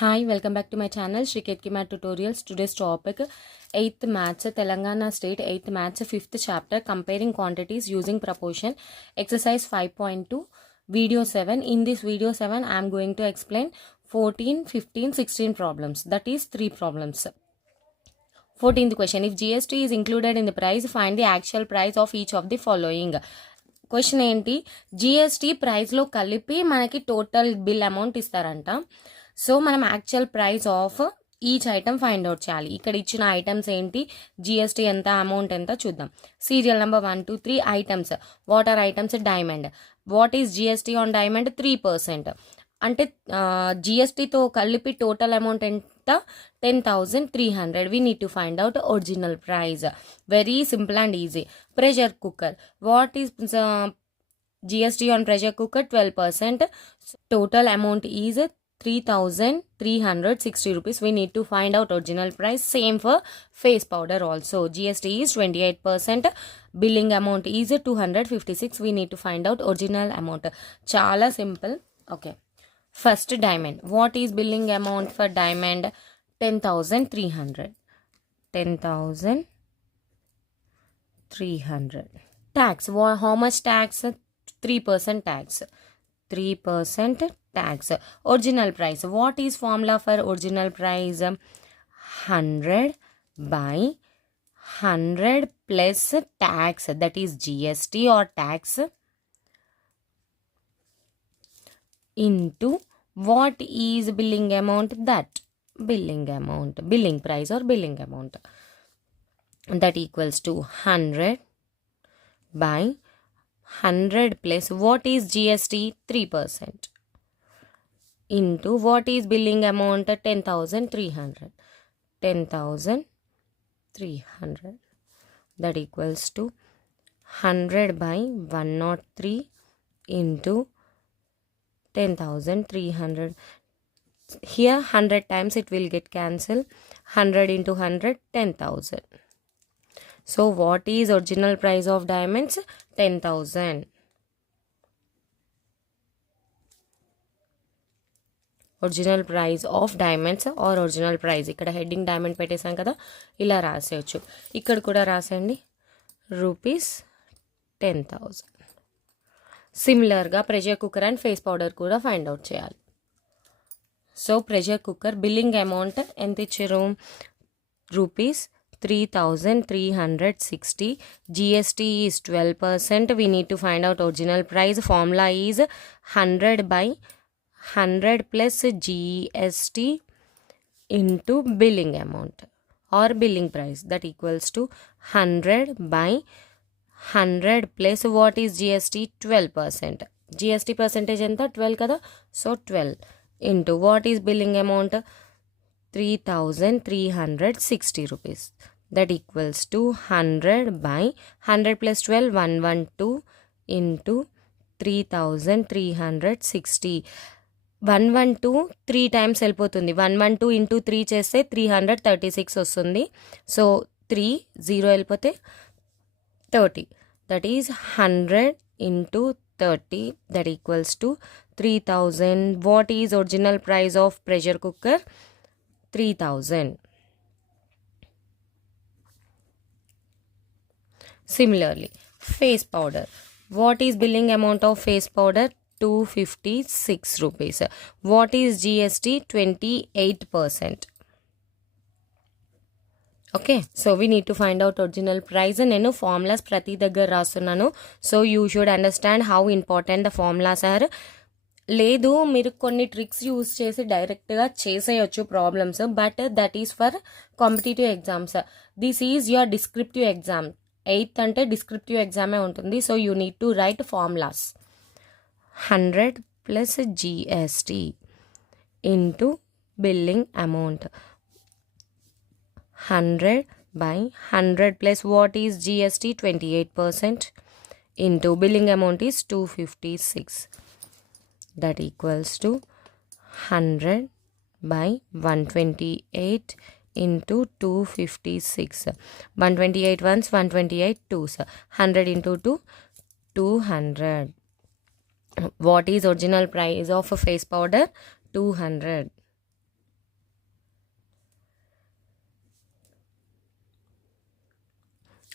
Hi, welcome back to my channel Shri Ketki Math Tutorials. Today's topic 8th Maths, Telangana State 8th Maths 5th chapter, comparing quantities using proportion, exercise 5.2, video 7. In this video 7, I am going to explain 14, 15, 16 problems. That is 3 problems. 14th question, if GST is included in the price, find the actual price of each of the following. Question ఏంటి, జిఎస్టీ ప్రైస్లో కలిపి మనకి total bill amount ఇస్తారంట. సో మనం actual price of each item find out చేయాలి. ఇక్కడ ఇచ్చిన ఐటమ్స్ ఏంటి, జిఎస్టీ ఎంత, అమౌంట్ ఎంత చూద్దాం. Serial number 1, 2, 3 items. What are items? Diamond. What is GST on diamond? 3%. అంటే జిఎస్టీతో కలిపి టోటల్ అమౌంట్ ఎంత? 10,300. We need to find out original price. Very simple and easy. Pressure cooker. What is GST on pressure cooker? 12%. Total amount is 3,360 rupees. We need to find out original price. Same for face powder also. GST is 28%. Billing amount is 256. We need to find out original amount. Chala simple. Okay. First, diamond. What is billing amount for diamond? 10,300. 10,300. Tax. How much tax? 3% tax. 3% tax. Original price. What is formula for original price? 100 by 100 plus tax, that is GST or tax, into what is billing amount? That billing amount, billing price or billing amount, that equals to 100 by 100 plus what is GST? 3%, into what is billing amount? 10,300. 10,300. That equals to 100 by 103 into 10,300. Here 100 times it will get cancelled. 100 into 100, 10,000. So what is original price of diamonds? 10,000. Original price of diamonds are original price. ఇక్కడ heading diamond పెట్టేసాం కదా, ఇలా రాసేయచ్చు. ఇక్కడ కూడా రాసేయండి, ₹10,000. సిమిలర్గా pressure cooker and face powder కూడా ఫైండ్ అవుట్ చేయాలి. So pressure cooker billing amount ఎంత ఇచ్చారు? ₹3,360. GST is 12%. We need to find out original price. Formula is 100 by 100 plus GST into billing amount or billing price, that equals to 100 by 100 plus what is GST? 12%. GST percentage enta? 12 kada. So 12 into what is billing amount? 3,360 rupees. That equals to 100 by 100 plus 12, 112 into 3,360. 112 3 times వెళ్ళిపోతుంది. 112 into 3 చేస్తే 336 వస్తుంది. సో 3 0 వెళ్ళిపోతే 30. That is 100 into 30. That equals to 3,000. What is original price of pressure cooker? 3,000. Similarly, face powder. What is billing amount of face powder? 256 rupees. What is GST? 28%. Okay, so we need to find out original price. నేను formulas ప్రతి దగ్గర రాస్తున్నాను. So you should understand how important the formulas are. లేదు, మీరు కొన్ని tricks use చేసి డైరెక్ట్గా చేసేయచ్చు problems, but that is for competitive exams. This is your descriptive exam. 8th అంటే డిస్క్రిప్టివ్ ఎగ్జామే ఉంటుంది. So you need to write formulas. 100 plus GST into billing amount. 100 by 100 plus what is GST? 28% into billing amount is 256. That equals to 100 by 128 into 256. 128 ones, 128 twos. 100 into 2, 200. What is original price of a face powder? 200.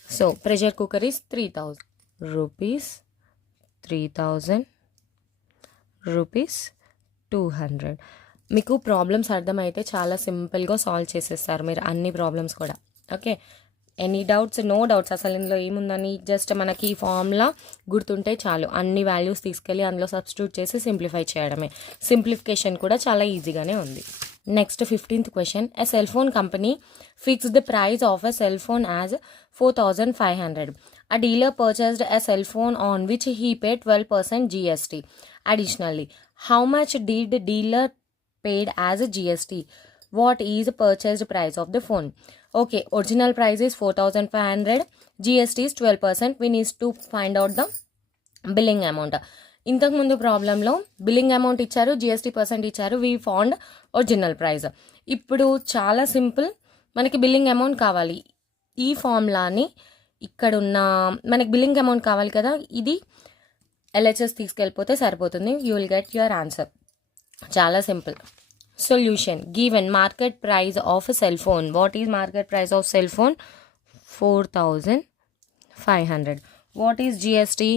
So pressure cooker is 3000 rupees, 3000 rupees, 200. మీకు ప్రాబ్లమ్స్ అర్థమైతే చాలా సింపుల్గా సాల్వ్ చేసేస్తారు మీరు అన్ని problems కూడా. Okay, any doubts? No doubts. అసలు ఇందులో ఏముందని జస్ట్ మనకి ఈ ఫార్ములా గుర్తుంటే చాలు. అన్ని వాల్యూస్ తీసుకెళ్ళి అందులో సబ్స్టిట్యూట్ చేసి సింప్లిఫై చేయడమే. సింప్లిఫికేషన్ కూడా చాలా ఈజీగానే ఉంది. Next 15th question. A cell phone company fixed the price of a cell phone as 4500. A dealer purchased a cell phone on which he paid 12% GST. Additionally, how much did the dealer paid as a GST? What is the purchased price of the phone? Okay, original price is 4500, GST is 12%. We need to find out the billing amount. ఇంతకుముందు ప్రాబ్లంలో billing amount ఇచ్చారు, GST percent ఇచ్చారు, we found original price. ఇప్పుడు చాలా సింపుల్, మనకి billing amount కావాలి. ఈ ఫార్ములాని ఇక్కడున్న మనకి బిల్లింగ్ అమౌంట్ కావాలి కదా, ఇది ఎల్హెచ్ఎస్ తీసుకెళ్ళిపోతే సరిపోతుంది. You will get your answer. చాలా simple. Solution. Given market price of cell phone. What is market price of cell phone? 4500. What is GST?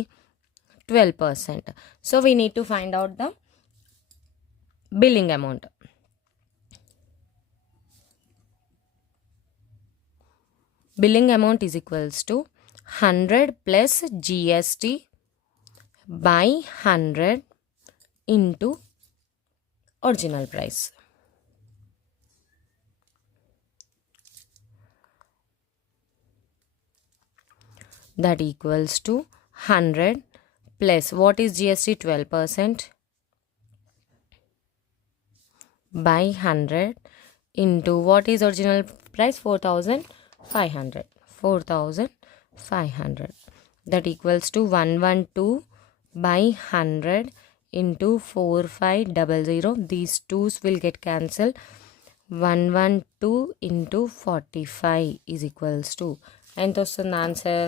12%. So we need to find out the billing amount. Billing amount is equals to 100 plus GST by 100 into original price. That equals to 100 plus what is GST? 12% by 100 into what is original price? 4500. 4500. That equals to 112 by 100 into 4500. These twos will get cancelled. 112 into 45 is equals to, and thus the answer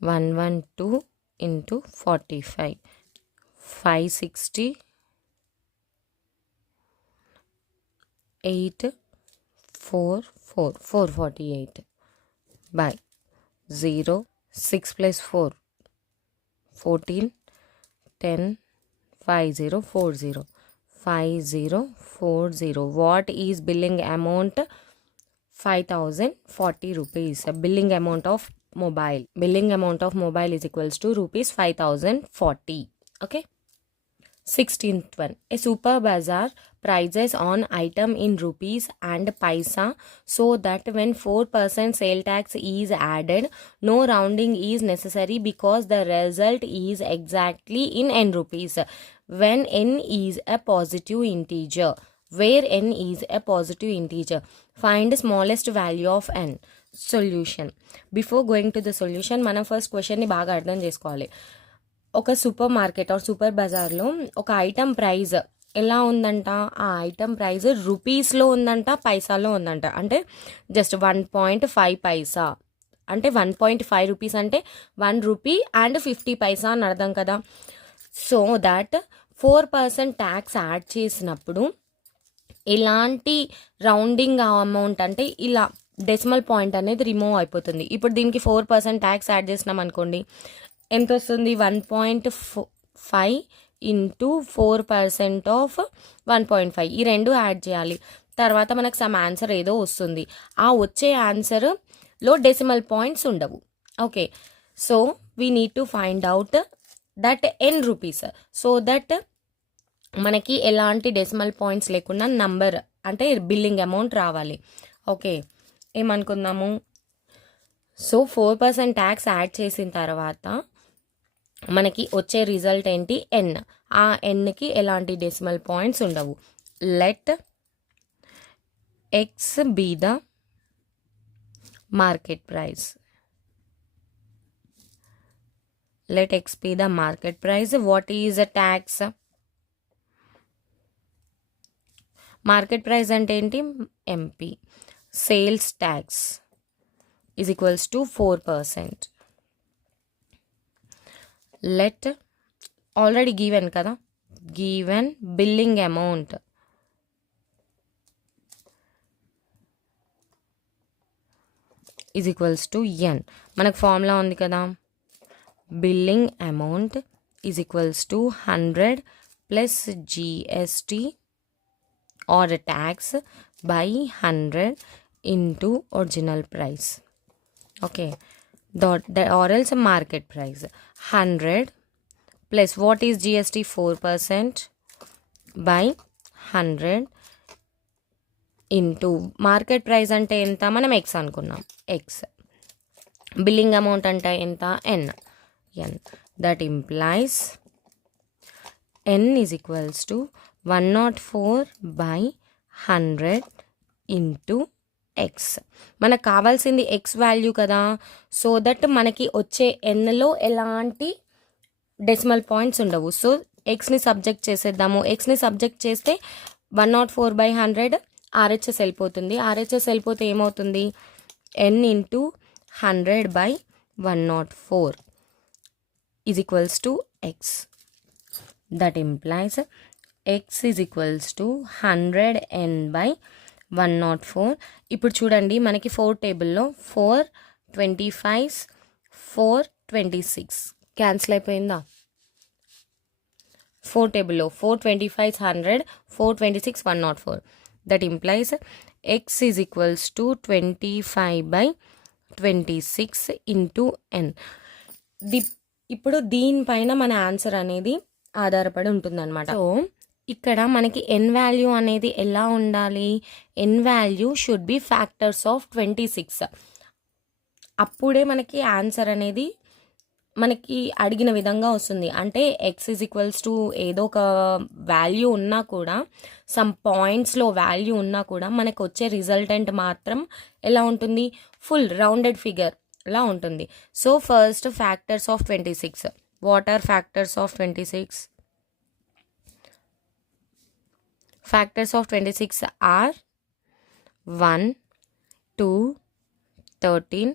112 into 45, 560, 448 by 0, 6 plus 4, 14, 10, 5040, 5040. What is billing amount? 5040 rupees. Billing amount of mobile. Billing amount of mobile is equals to rupees 5040. Okay. 16th one. A super bazaar prices on item in rupees and paisa so that when 4% sale tax is added, no rounding is necessary because the result is exactly in n rupees. When n is a positive integer. Where n is a positive integer. Find the smallest value of n. Solution. Before going to the solution మనం ఫస్ట్ క్వశ్చన్ని బాగా అర్థం చేసుకోవాలి. ఒక super market are super బజార్లో ఒక item price ఎలా ఉందంట, ఆ ఐటమ్ ప్రైస్ రూపీస్లో ఉందంట, పైసాలో ఉందంట. అంటే జస్ట్ 1.5 పైసా అంటే 1.5 రూపీస్ అంటే 1 రూపీ అండ్ 50 పైసా అని అర్థం కదా. సో దాట్ 4% ట్యాక్స్ యాడ్ చేసినప్పుడు ఇలాంటి రౌండింగ్ అమౌంట్ అంటే ఇలా డెసిమల్ పాయింట్ అనేది రిమూవ్ అయిపోతుంది. ఇప్పుడు దీనికి 4% ట్యాక్స్ యాడ్ చేసినాం అనుకోండి, ఎంత వస్తుంది? 1.5 ఇంటూ 4% ఆఫ్ 1.5. ఈ రెండు యాడ్ చేయాలి. తర్వాత మనకు సమ్ ఆన్సర్ ఏదో వస్తుంది. ఆ వచ్చే ఆన్సర్లో డెసిమల్ పాయింట్స్ ఉండవు. Okay, so we need to find out that N rupees so that మనకి ఎలాంటి డెసిమల్ పాయింట్స్ లేకుండా నంబర్ అంటే బిల్లింగ్ అమౌంట్ రావాలి. ఓకే, ఏమనుకుందాము? సో 4% ట్యాక్స్ యాడ్ చేసిన తర్వాత మనకి వచ్చే రిజల్ట్ ఏంటి? ఎన్. ఆ ఎన్కి ఎలాంటి డెసిమల్ పాయింట్స్ ఉండవు. Let x be the market price. Let x be the market price. What is the tax? Market price అంటే ఏంటి? MP. Sales tax is equals to 4%. Let already given కదా, given billing amount is equals to n. మనకు formula ఉంది కదా, billing amount is equals to 100 plus GST or tax by 100 into original price. Okay, or else market price. 100 plus what is GST? 4% by 100 into market price అంటే ఎంత, మనం ఎక్స్ అనుకున్నాం, X. Billing amount అంటే ఎంత, n. That implies n is equals to 104 by 100 into x. మనకు కావాల్సింది x value కదా, so that మనకి వచ్చే ఎన్లో ఎలాంటి డెసిమల్ పాయింట్స్ ఉండవు. సో ఎక్స్ని సబ్జెక్ట్ చేసేద్దాము. ఎక్స్ని సబ్జెక్ట్ చేస్తే 104 by 100 ఆర్హెచ్ఎస్ వెళ్ళిపోతుంది. ఆర్హెచ్ఎస్ వెళ్ళిపోతే ఏమవుతుంది, n into 100 by 104 is equals to x. That implies x is equals to 100n by 104. ఇప్పుడు చూడండి, మనకి 4 టేబుల్లో 4 25 4 26 క్యాన్సిల్ అయిపోయిందా. 4 టేబుల్లో 4 25 100 4 26 104. That implies x is equals to 25 by 26 into n. ఇప్పుడు దీనిపైన మన ఆన్సర్ అనేది ఆధారపడి ఉంటుందన్నమాట. సో ఇక్కడ మనకి ఎన్ వాల్యూ అనేది ఎలా ఉండాలి, n value should be factors of 26. అప్పుడే మనకి ఆన్సర్ అనేది మనకి అడిగిన విధంగా వస్తుంది. అంటే ఎక్స్ ఈజ్ ఈక్వల్స్ టు ఏదో ఒక వాల్యూ ఉన్నా కూడా, సమ్ పాయింట్స్లో వాల్యూ ఉన్నా కూడా మనకు వచ్చే రిజల్టెంట్ మాత్రం ఎలా ఉంటుంది, ఫుల్ రౌండెడ్ ఫిగర్ లా ఉంటుంది. So first factors of 26. What are factors of 26? Factors of 26 are 1, 2, 13,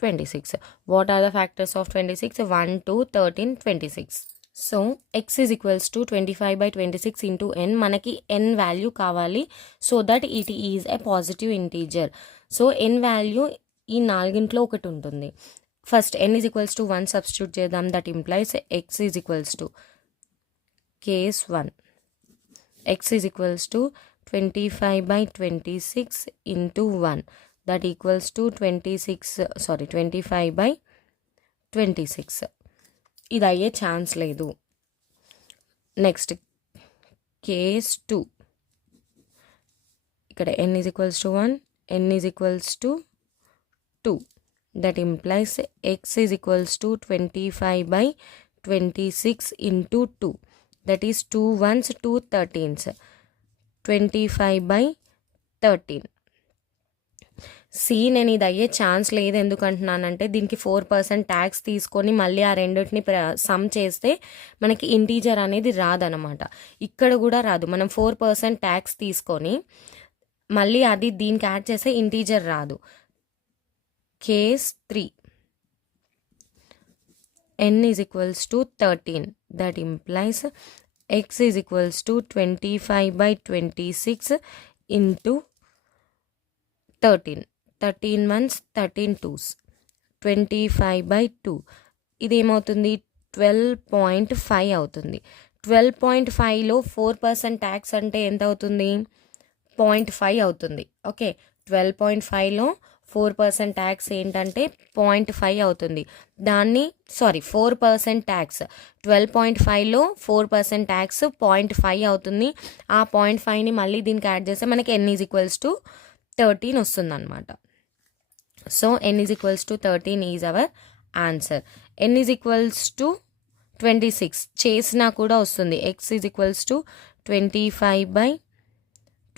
26. What are the factors of 26? 1, 2, 13, 26. So x is equals to 25 by 26 into n. మనకి n వాల్యూ కావాలి, so that it is a positive integer. So n value ఈ నాలుగింట్లో ఒకటి ఉంటుంది. First n is equals to 1 substitute చేద్దాం. That implies x is equals to case 1. x is equals to 25 by 26 into 1. That equals to 25 by 26. ఇది అయ్యే ఛాన్స్ లేదు. Next case 2. ఇక్కడ n is equals to 1, n is equals to 2. That implies x is equals to 25 by 26 into 2. That is 2 1s 2 13s. 25 by 13. సి నేను ఇది అయ్యే ఛాన్స్ లేదు. ఎందుకంటున్నానంటే దీనికి 4% ట్యాక్స్ తీసుకొని మళ్ళీ ఆ రెండింటిని సమ్ చేస్తే మనకి ఇంటీజర్ అనేది రాదనమాట. ఇక్కడ కూడా రాదు. మనం 4% ట్యాక్స్ తీసుకొని మళ్ళీ అది దీనికి యాడ్ చేస్తే ఇంటీజర్ రాదు. కేస్ 3. n is equals to 13. That implies x is equals to 25 by 26 into 13. 13 1s 13 2s. 25 by 2. ఇది ఏమవుతుంది, 12.5 అవుతుంది. 12.5లో 4% ట్యాక్స్ అంటే ఎంత అవుతుంది, 0.5 అవుతుంది. ఓకే, 12.5లో 4% ట్యాక్స్ ఏంటంటే 0.5 అవుతుంది. దాన్ని 4% ట్యాక్స్ 12.5లో 4% ట్యాక్స్ 0.5 అవుతుంది. ఆ 0.5ని మళ్ళీ దీనికి యాడ్ చేస్తే మనకి n ఈజ్ ఈక్వల్స్ టు 13 వస్తుంది అనమాట. So n is equals to 13 is our answer. n is equals to 26 చేసినా కూడా వస్తుంది. x is equals to 25 by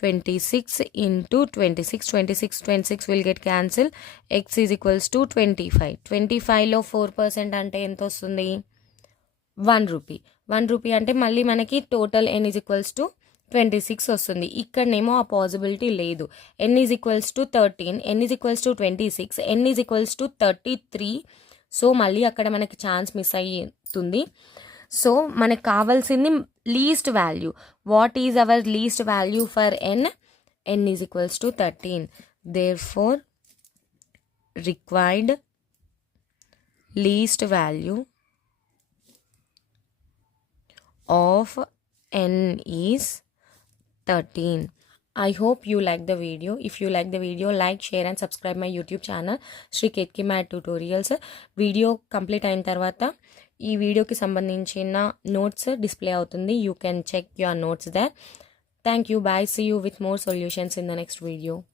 26 into 26 will get cancel. x is equals to 25. 25లో 4% అంటే ఎంత వస్తుంది, 1 రూపీ. 1 రూపీ అంటే మళ్ళీ మనకి total n is equals to 26 వస్తుంది. ఇక్కడనేమో ఆ పాసిబిలిటీ లేదు. n is equals to 13, n is equals to 26, n is equals to 33. సో మళ్ళీ అక్కడ మనకి ఛాన్స్ మిస్ అవుతుంది. సో మనకు కావాల్సింది least value. What is our least value for n? n is equals to 13. Therefore required least value of n is 13. I hope you like the video. If you like the video, like, share and subscribe my YouTube channel Sri కేట్కి math tutorials. Video complete అయిన తర్వాత ఈ వీడియోకి సంబంధించిన notes display అవుతుంది. You can check your notes there. Thank you. Bye. See you with more solutions in the next video.